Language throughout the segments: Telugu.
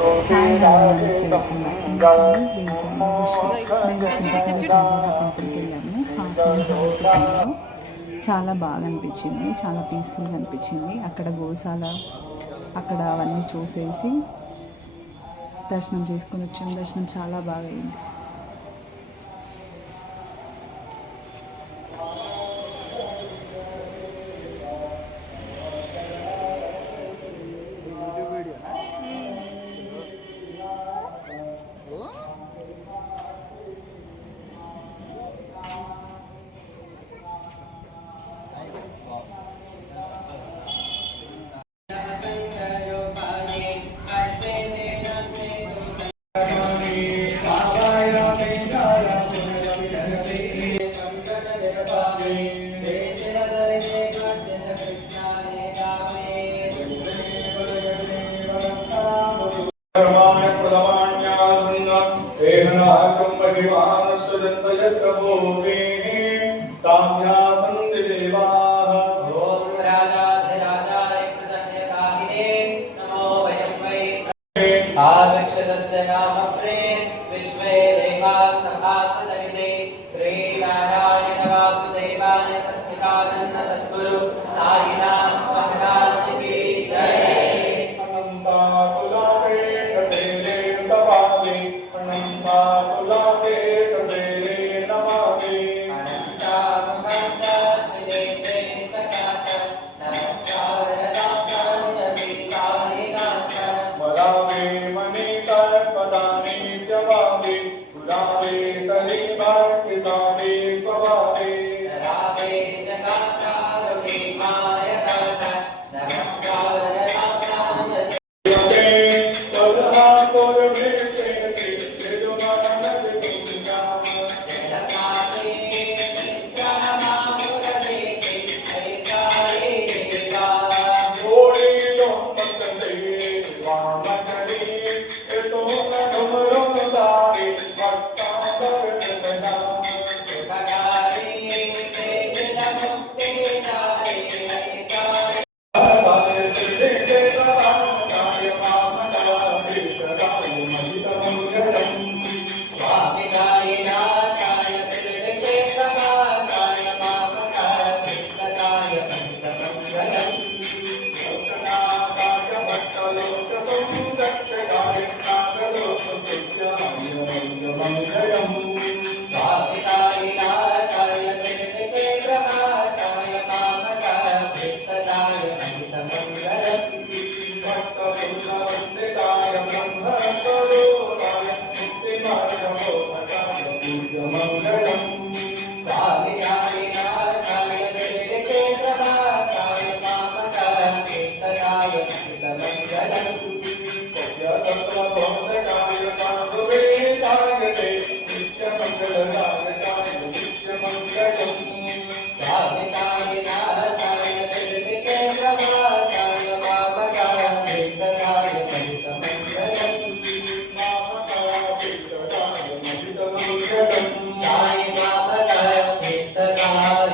హాయ్ హలో నమస్తే welcome back to my channel beans మేము చింతపల్లి సాయిబాబా టెంపుల్కి వెళ్ళాము ఆఫ్టర్నూన్ టైంలో. చాలా బాగా అనిపించింది, చాలా పీస్ఫుల్గా అనిపించింది. అక్కడ గోశాల అక్కడ అవన్నీ చూసేసి దర్శనం చేసుకొని వచ్చాము. దర్శనం చాలా బాగా అయింది. आगच्छतस्य नाम प्रेत विश्वे देवाः सभासदगिते श्रीनारायण वासुदेवाय सच्चिदानंद सद्गुरु साईनाथ महाराज की जय। अनंता तुलाके कसेले तपावे अनंता तुलाके कसेले नमावे अनंता मुखंता श्रीदेशे सकाश नमस्कार साक्षात्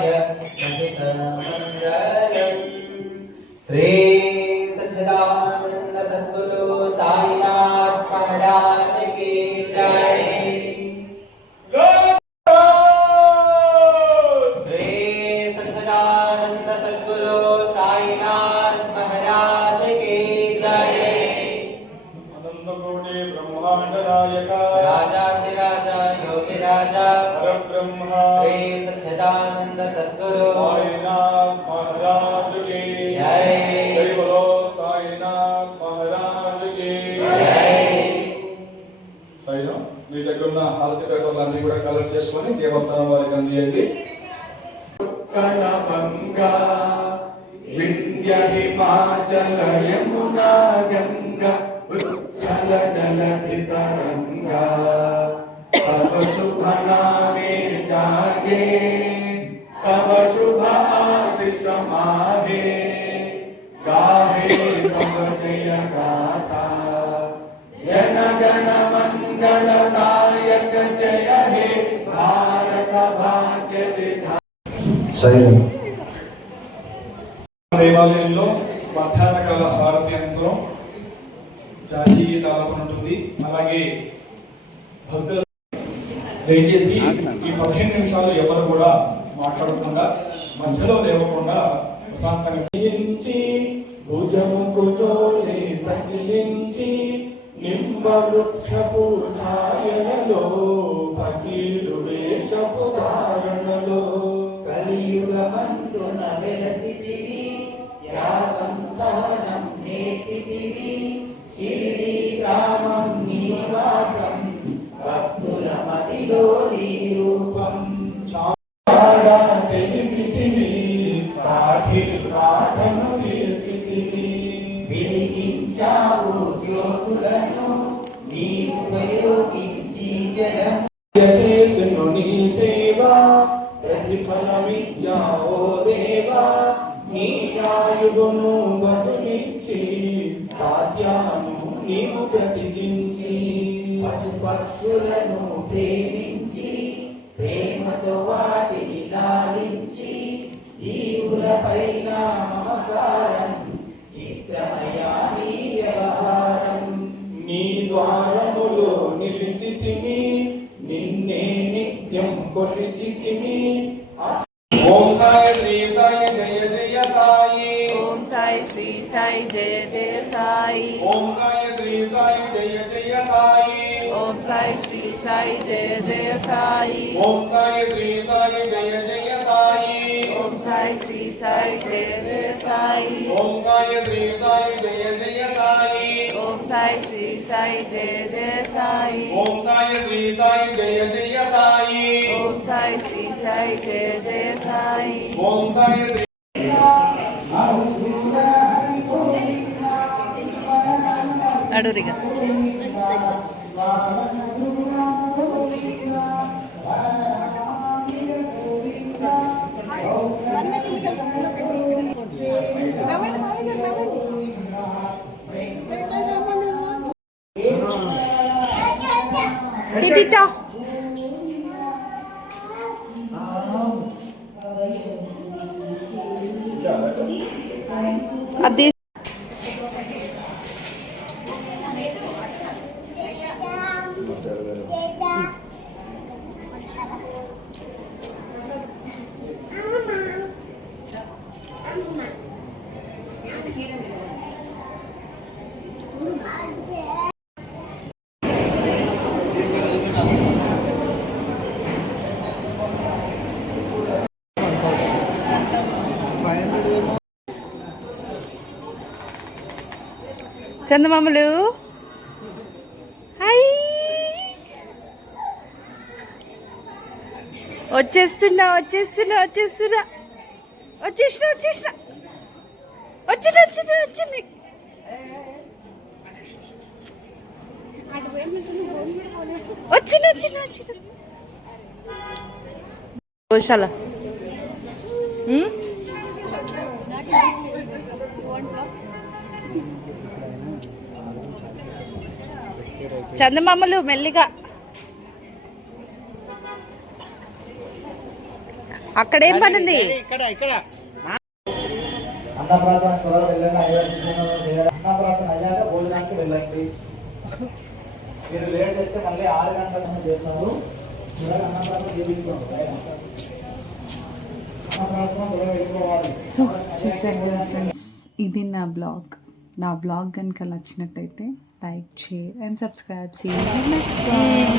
श्री साईनाथ मरावे श्री सच्चिदानंद सद्गुरु साईनाथ महाराज की जय। श्री सच्चिदानंद सद्गुरु साईनाथ महाराज की जय। अनंत कोटि ब्रह्मांड नायक राजाधिराजा योगी राजा परब्रह्म श्री सच्चिदानंद सद्गुरु साईनाथ महाराज की जय। जय बोलो साईनाथ महाराज की जय। साईनाथ మీ దగ్గర ఉన్న హారతి పేపర్లన్నీ కూడా కలెక్ట్ చేసుకొని దేవస్థానం వారికి అందియండి. కళభంగా వింధ్య హిమాచల యమునా గంగా ఉచ్చల జలసితరంగా తవ శుభ నామే జాగే तव शुभ आशीष मागे गाहे तव जय गाथा जन गण मंगल नायक जय हे भारत भाग्य विधाता। దేవాలయంలో మధ్యాహ్న కాల హారతి యంత్రం జాతీయ నెయ్యి తాలూకు ఉంటుంది. అలాగే భక్తుల దయచేసి ఈ 15 నిమిషాలు ఎవరు కూడా మాట్లాడకుండా మధ్యలో లేవకుండా ప్రశాంతంగా భుజముకు జోలే తగిలించి నింబ వృక్షపు ఛాయలలో ఫకీరు వేషపు ధారణలో కలియుగమందున వెలసితివి త్యాగం సహనం నేర్పితివి షిరిడి గ్రామం నివాసం భక్తుల మదిలో నీ రూపం చాడా తెలిపితివి కాఠి రాధను తీర్చితివి వెలిగించావు జ్యోతులను నీ ఉపయోగించి జలము చేసెను నీ సేవ ప్రతిఫలమిచ్చావో దేవా నీ ఆయుగును బదులిచ్చి కాత్యాను నీవు బ్రతికించి పశుపక్షులను ప్రేమించి ప్రేమతో వాటిని లాలించి జీవులపైన మమకారం చిత్రమయా నీ వ్యవహారం నీ ద్వారములో నిలిచితిమి నిన్నే నిత్యం కొలిచితిమి ఓం సాయి శ్రీ సాయి జయ జయ సాయి. ఓం సాయి శ్రీ సాయి జయ జయ సాయి. ఓం సాయి శ్రీ సాయి జయ జయ సాయి. ఓం సాయి శ్రీ సాయి జయ జయ సాయి. ఓం సాయి శ్రీ సాయి జయ జయ సాయి. ఓం సాయి శ్రీ సాయి జయ జయ సాయి. ఓం సాయి శ్రీ సాయి జయ జయ సాయి. ఓం సాయి శ్రీ సాయి జయ జయ సాయి. ఓం సాయి శ్రీ సాయి జయ జయ సాయి. ఓం సాయి శ్రీ సాయి జయ జయ సాయి. ఓం సాయి శ్రీ అడురిగా అది చందమామలు హాయ్ వచ్చేస్తున్నా వచ్చేస్తున్నా వచ్చేస్తున్నా వచ్చేసిన వచ్చేసిన వచ్చిన వచ్చిన వచ్చింది వచ్చిన వచ్చిన వచ్చిన గోశాల చందమామలు మెల్లిగా అక్కడేం పనుంది అన్నప్రాసన త్వరగా వెళ్ళండి. అన్నప్రాసన అయ్యాక భోజనానికి వెళ్ళండి. మీరు లేట్ చేస్తే మళ్ళీ 6 గంటల ముందు చేస్తారు. త్వరగా అన్నప్రాసన చేయించుకోండి. అన్నప్రాసన త్వరగా వెళ్ళిపోవాలి. సో చూసారు కదా ఫ్రెండ్స్, ఇది నా బ్లాగ్ కనుక నచ్చినట్టయితే like share and subscribe. See you next time.